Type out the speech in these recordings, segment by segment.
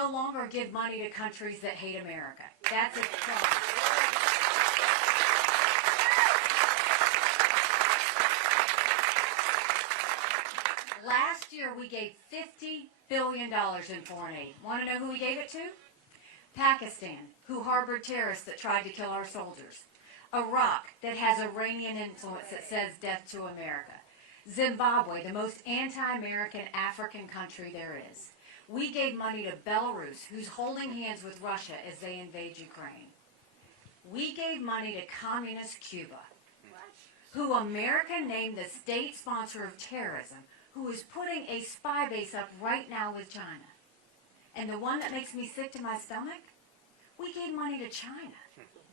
no longer give money to countries that hate America. That's a promise. Last year, we gave $50 billion in foreign aid. Want to know who we gave it to? Pakistan, who harbored terrorists that tried to kill our soldiers. Iraq, that has Iranian influence that says death to America. Zimbabwe, the most anti-American African country there is. We gave money to Belarus, who's holding hands with Russia as they invade Ukraine. We gave money to communist Cuba, who America named the state sponsor of terrorism, who is putting a spy base up right now with China. And the one that makes me sick to my stomach, we gave money to China.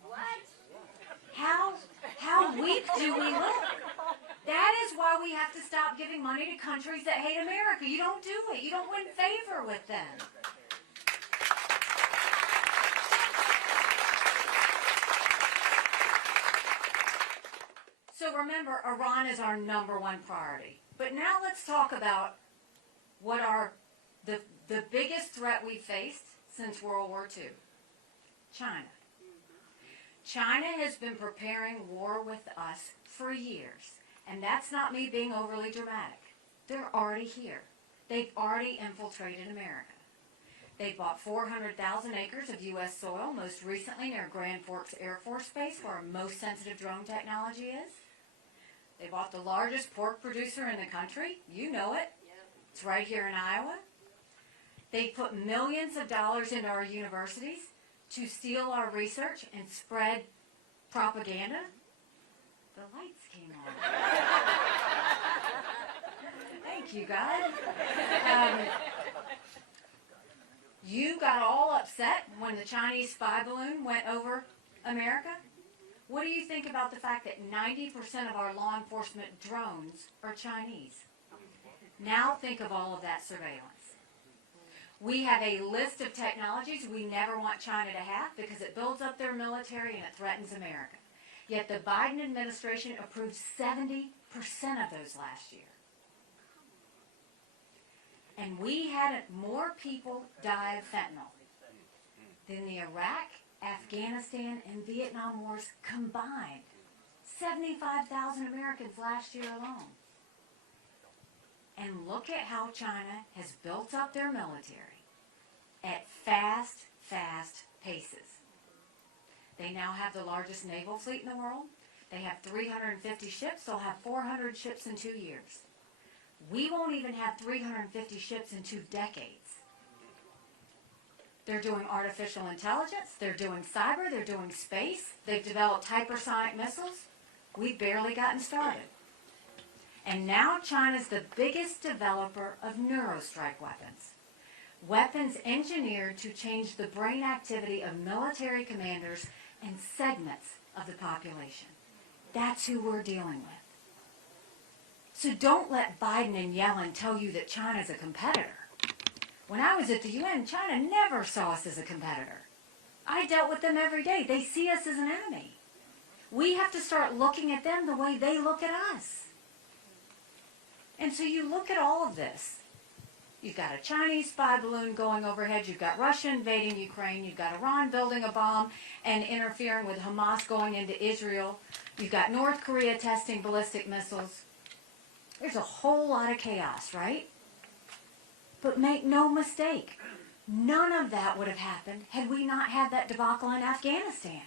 What? How weak do we look? That is why we have to stop giving money to countries that hate America. You don't do it. You don't win favor with them. So remember, Iran is our #1 priority. But now let's talk about what are the biggest threat we faced since World War II. China. China has been preparing war with us for years. And that's not me being overly dramatic. They're already here. They've already infiltrated America. They bought 400,000 acres of U.S. soil, most recently near Grand Forks Air Force Base, where our most sensitive drone technology is. They bought the largest pork producer in the country. You know it. It's right here in Iowa. They put millions of dollars into our universities to steal our research and spread propaganda. The lights came on. Thank you, God. You got all upset when the Chinese spy balloon went over America. What do you think about the fact that 90% of our law enforcement drones are Chinese? Now think of all of that surveillance. We have a list of technologies we never want China to have because it builds up their military and it threatens America. Yet the Biden administration approved 70% of those last year. And we had more people die of fentanyl than the Iraq, Afghanistan, and Vietnam wars combined. 75,000 Americans last year alone. And look at how China has built up their military at fast paces. They now have the largest naval fleet in the world. They have 350 ships. They'll have 400 ships in 2 years. We won't even have 350 ships in 2 decades. They're doing artificial intelligence. They're doing cyber. They're doing space. They've developed hypersonic missiles. We've barely gotten started. And now China's the biggest developer of neurostrike weapons. Weapons engineered to change the brain activity of military commanders and segments of the population. That's who we're dealing with. So don't let Biden and Yellen tell you that China's a competitor. When I was at the UN, China never saw us as a competitor. I dealt with them every day. They see us as an enemy. We have to start looking at them the way they look at us. And so you look at all of this. You've got a Chinese spy balloon going overhead. You've got Russia invading Ukraine. You've got Iran building a bomb and interfering with Hamas going into Israel. You've got North Korea testing ballistic missiles. There's a whole lot of chaos, right? But make no mistake, none of that would have happened had we not had that debacle in Afghanistan.